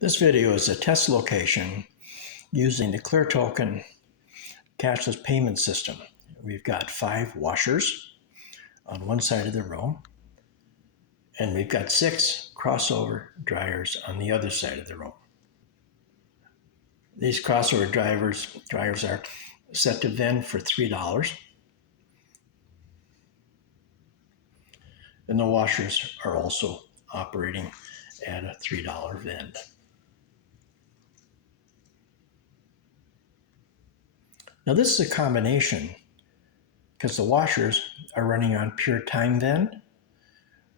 This video is a test location using the ClearToken cashless payment system. We've got 5 washers on one side of the room, and we've got 6 crossover dryers on the other side of the room. These crossover dryers are set to vend for $3, and the washers are also operating at a $3 vend. Now this is a combination because the washers are running on pure time vend,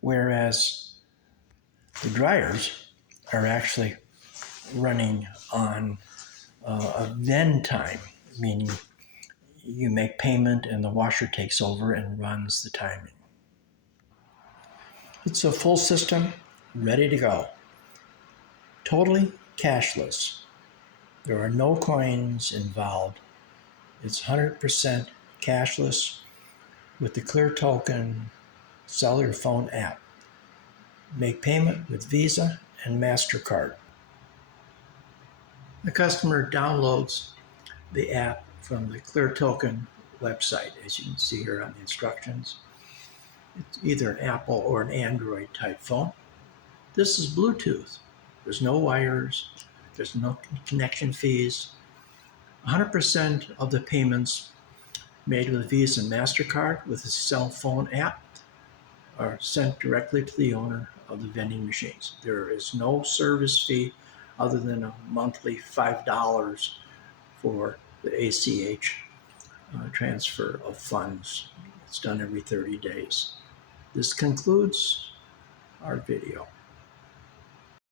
whereas the dryers are actually running on a vend time, meaning you make payment and the washer takes over and runs the timing. It's a full system, ready to go. Totally cashless. There are no coins involved. It's 100% cashless with the ClearToken cellular phone app. Make payment with Visa and MasterCard. The customer downloads the app from the ClearToken website, as you can see here on the instructions. It's either an Apple or an Android type phone. This is Bluetooth. There's no wires, there's no connection fees. 100% of the payments made with Visa and MasterCard with the cell phone app are sent directly to the owner of the vending machines. There is no service fee other than a monthly $5 for the ACH transfer of funds. It's done every 30 days. This concludes our video.